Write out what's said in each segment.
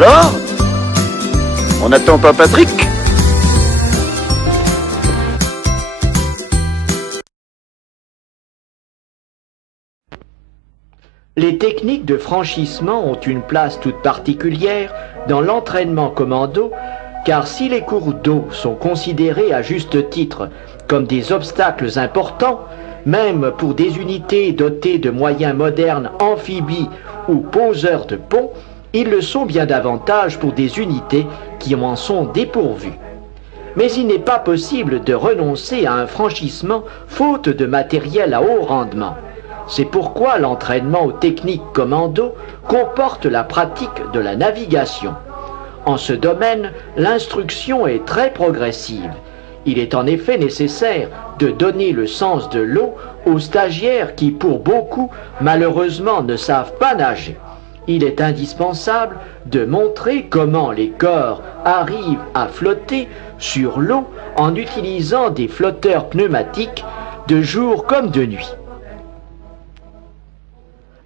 Alors? On n'attend pas Patrick? Les techniques de franchissement ont une place toute particulière dans l'entraînement commando, car si les cours d'eau sont considérés à juste titre comme des obstacles importants, même pour des unités dotées de moyens modernes amphibies ou poseurs de ponts, ils le sont bien davantage pour des unités qui en sont dépourvues. Mais il n'est pas possible de renoncer à un franchissement faute de matériel à haut rendement. C'est pourquoi l'entraînement aux techniques commando comporte la pratique de la navigation. En ce domaine, l'instruction est très progressive. Il est en effet nécessaire de donner le sens de l'eau aux stagiaires qui, pour beaucoup, malheureusement ne savent pas nager. Il est indispensable de montrer comment les corps arrivent à flotter sur l'eau en utilisant des flotteurs pneumatiques de jour comme de nuit.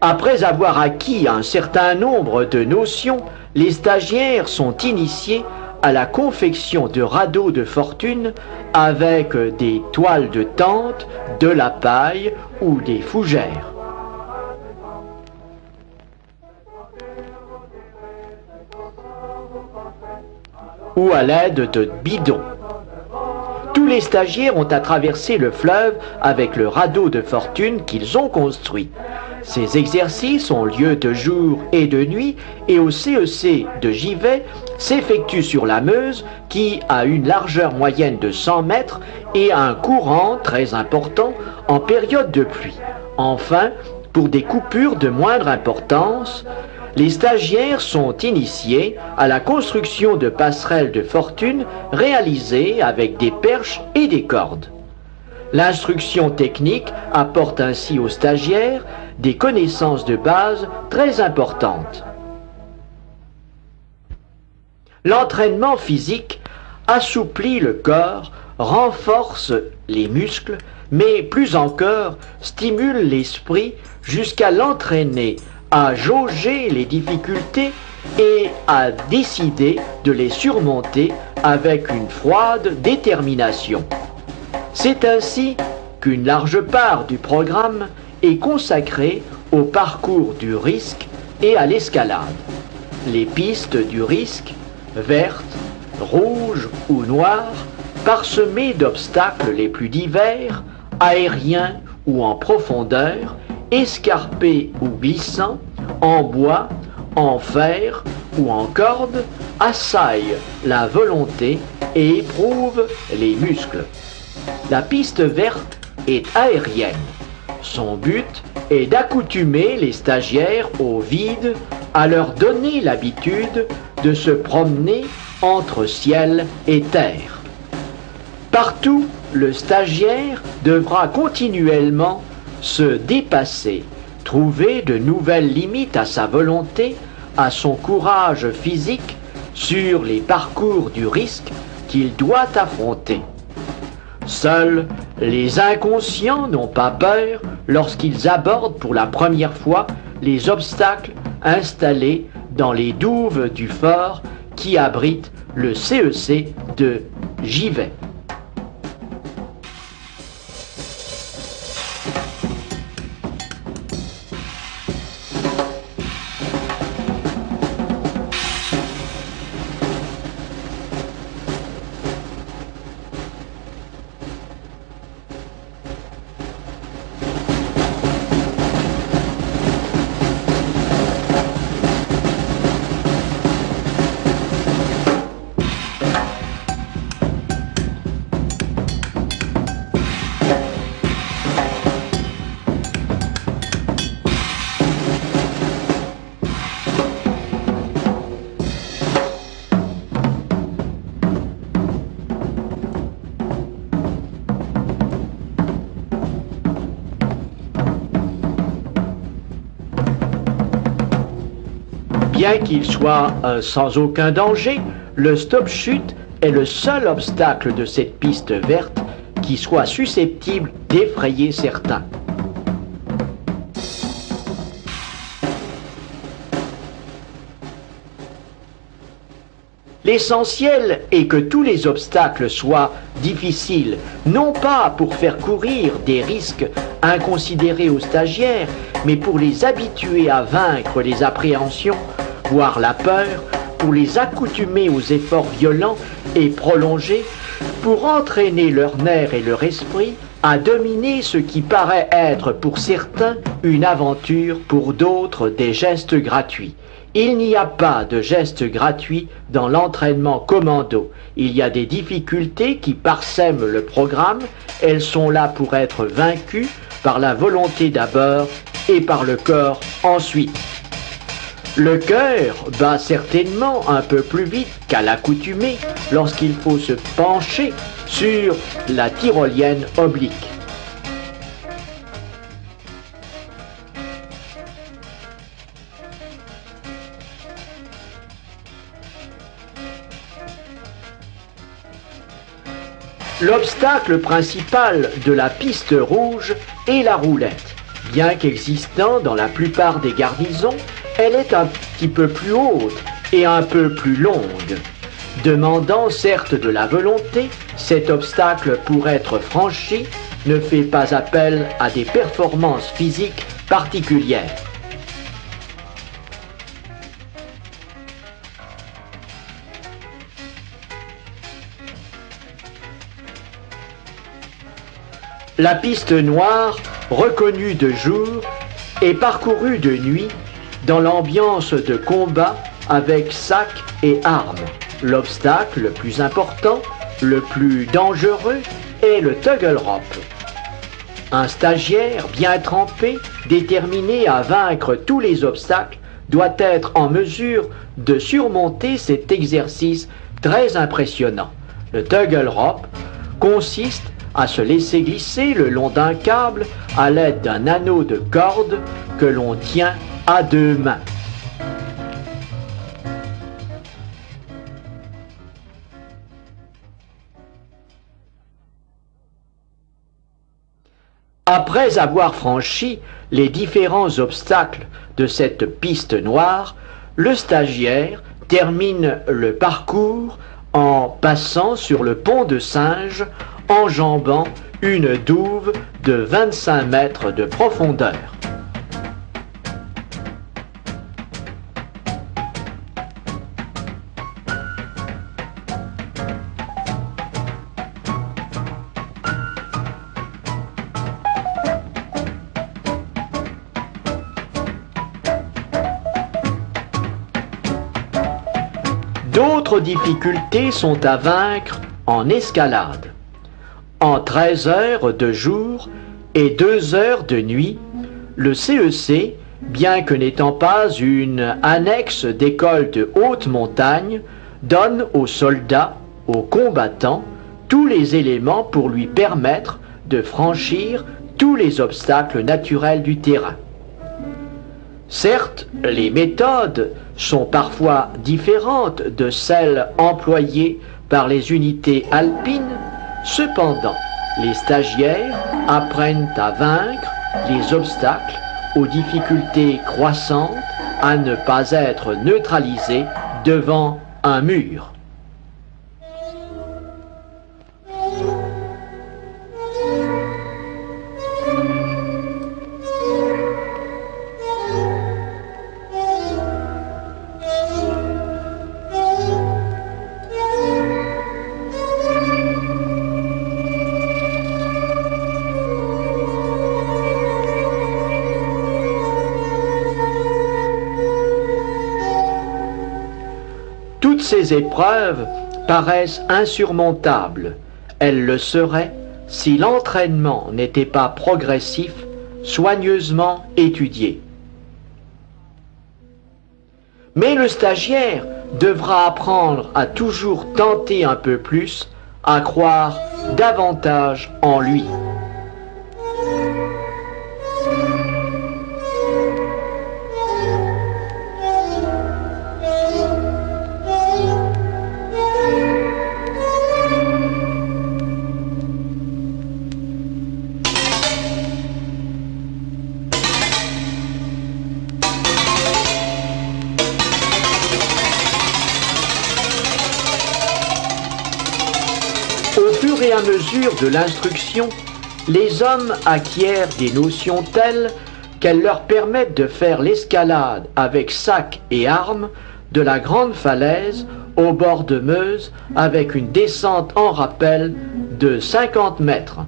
Après avoir acquis un certain nombre de notions, les stagiaires sont initiés à la confection de radeaux de fortune avec des toiles de tente, de la paille ou des fougères. Ou à l'aide de bidons. Tous les stagiaires ont à traverser le fleuve avec le radeau de fortune qu'ils ont construit. Ces exercices ont lieu de jour et de nuit et au CEC de Givet s'effectuent sur la Meuse qui a une largeur moyenne de 100 mètres et un courant très important en période de pluie. Enfin, pour des coupures de moindre importance, les stagiaires sont initiés à la construction de passerelles de fortune réalisées avec des perches et des cordes. L'instruction technique apporte ainsi aux stagiaires des connaissances de base très importantes. L'entraînement physique assouplit le corps, renforce les muscles, mais plus encore stimule l'esprit jusqu'à l'entraîner à jauger les difficultés et à décider de les surmonter avec une froide détermination. C'est ainsi qu'une large part du programme est consacrée au parcours du risque et à l'escalade. Les pistes du risque, vertes, rouges ou noires, parsemées d'obstacles les plus divers, aériens ou en profondeur, escarpés ou glissants, en bois, en fer ou en corde, assaillent la volonté et éprouvent les muscles. La piste verte est aérienne. Son but est d'accoutumer les stagiaires au vide, à leur donner l'habitude de se promener entre ciel et terre. Partout, le stagiaire devra continuellement se dépasser, trouver de nouvelles limites à sa volonté, à son courage physique sur les parcours du risque qu'il doit affronter. Seuls les inconscients n'ont pas peur lorsqu'ils abordent pour la première fois les obstacles installés dans les douves du fort qui abrite le CEC de Givet. Bien qu'il soit sans aucun danger, le stop-chute est le seul obstacle de cette piste verte qui soit susceptible d'effrayer certains. L'essentiel est que tous les obstacles soient difficiles, non pas pour faire courir des risques inconsidérés aux stagiaires, mais pour les habituer à vaincre les appréhensions, voire la peur, pour les accoutumer aux efforts violents et prolongés, pour entraîner leurs nerfs et leur esprit à dominer ce qui paraît être pour certains une aventure, pour d'autres des gestes gratuits. Il n'y a pas de gestes gratuits dans l'entraînement commando. Il y a des difficultés qui parsèment le programme. Elles sont là pour être vaincues par la volonté d'abord et par le corps ensuite. Le cœur bat certainement un peu plus vite qu'à l'accoutumée lorsqu'il faut se pencher sur la tyrolienne oblique. L'obstacle principal de la piste rouge est la roulette. Bien qu'existant dans la plupart des garnisons, elle est un petit peu plus haute et un peu plus longue. Demandant certes de la volonté, cet obstacle pour être franchi ne fait pas appel à des performances physiques particulières. La piste noire, reconnue de jour, est parcourue de nuit dans l'ambiance de combat avec sac et armes. L'obstacle le plus important, le plus dangereux, est le tuggle rope. Un stagiaire bien trempé, déterminé à vaincre tous les obstacles, doit être en mesure de surmonter cet exercice très impressionnant. Le tuggle rope consiste à se laisser glisser le long d'un câble à l'aide d'un anneau de corde que l'on tient à deux mains. Après avoir franchi les différents obstacles de cette piste noire, le stagiaire termine le parcours en passant sur le pont de singe, enjambant une douve de 25 mètres de profondeur. D'autres difficultés sont à vaincre en escalade. En 13 heures de jour et 2 heures de nuit, le CEC, bien que n'étant pas une annexe d'école de haute montagne, donne aux soldats, aux combattants, tous les éléments pour lui permettre de franchir tous les obstacles naturels du terrain. Certes, les méthodes sont parfois différentes de celles employées par les unités alpines. Cependant, les stagiaires apprennent à vaincre les obstacles aux difficultés croissantes, à ne pas être neutralisés devant un mur. Toutes ces épreuves paraissent insurmontables. Elles le seraient si l'entraînement n'était pas progressif, soigneusement étudié. Mais le stagiaire devra apprendre à toujours tenter un peu plus, à croire davantage en lui. fur et à mesure de l'instruction, les hommes acquièrent des notions telles qu'elles leur permettent de faire l'escalade avec sac et armes de la grande falaise au bord de Meuse avec une descente en rappel de 50 mètres.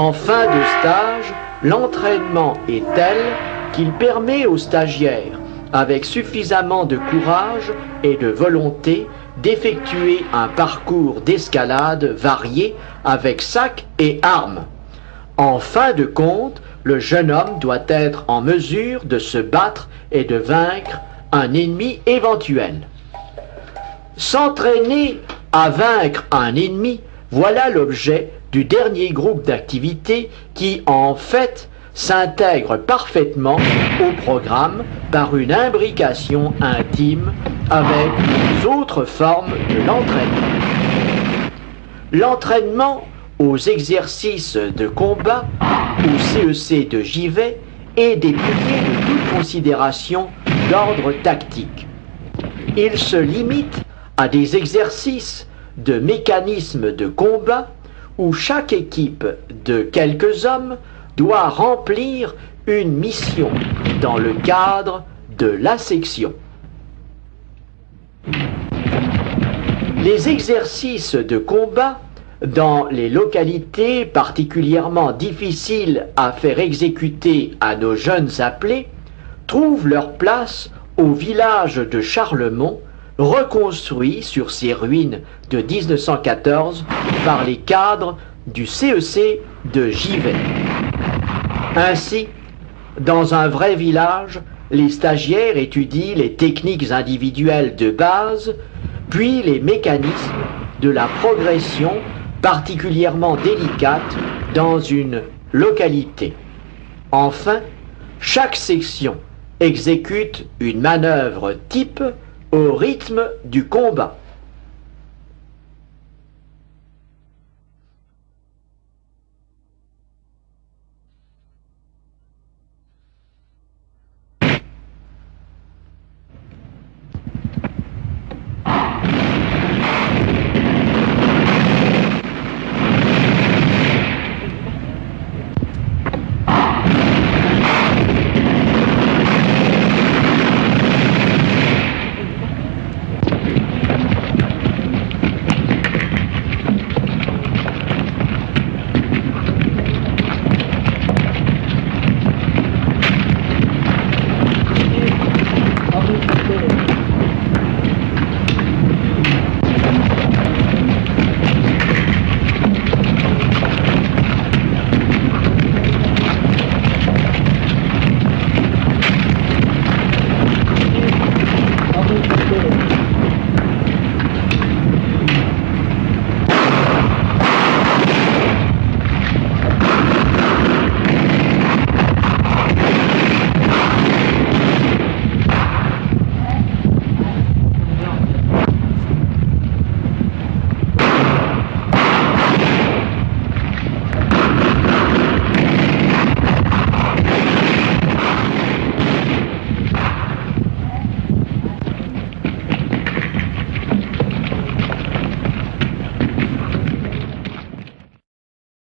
En fin de stage, l'entraînement est tel qu'il permet aux stagiaires, avec suffisamment de courage et de volonté, d'effectuer un parcours d'escalade varié avec sac et armes. En fin de compte, le jeune homme doit être en mesure de se battre et de vaincre un ennemi éventuel. S'entraîner à vaincre un ennemi, voilà l'objet du dernier groupe d'activités qui, en fait, s'intègre parfaitement au programme par une imbrication intime avec les autres formes de l'entraînement. L'entraînement aux exercices de combat, au CEC de Givet, est dépouillé de toute considération d'ordre tactique. Il se limite à des exercices de mécanisme de combat où chaque équipe de quelques hommes doit remplir une mission dans le cadre de la section. Les exercices de combat dans les localités particulièrement difficiles à faire exécuter à nos jeunes appelés trouvent leur place au village de Charlemont, reconstruit sur ses ruines de 1914 par les cadres du CEC de Givet. Ainsi, dans un vrai village, les stagiaires étudient les techniques individuelles de base, puis les mécanismes de la progression particulièrement délicate dans une localité. Enfin, chaque section exécute une manœuvre type au rythme du combat.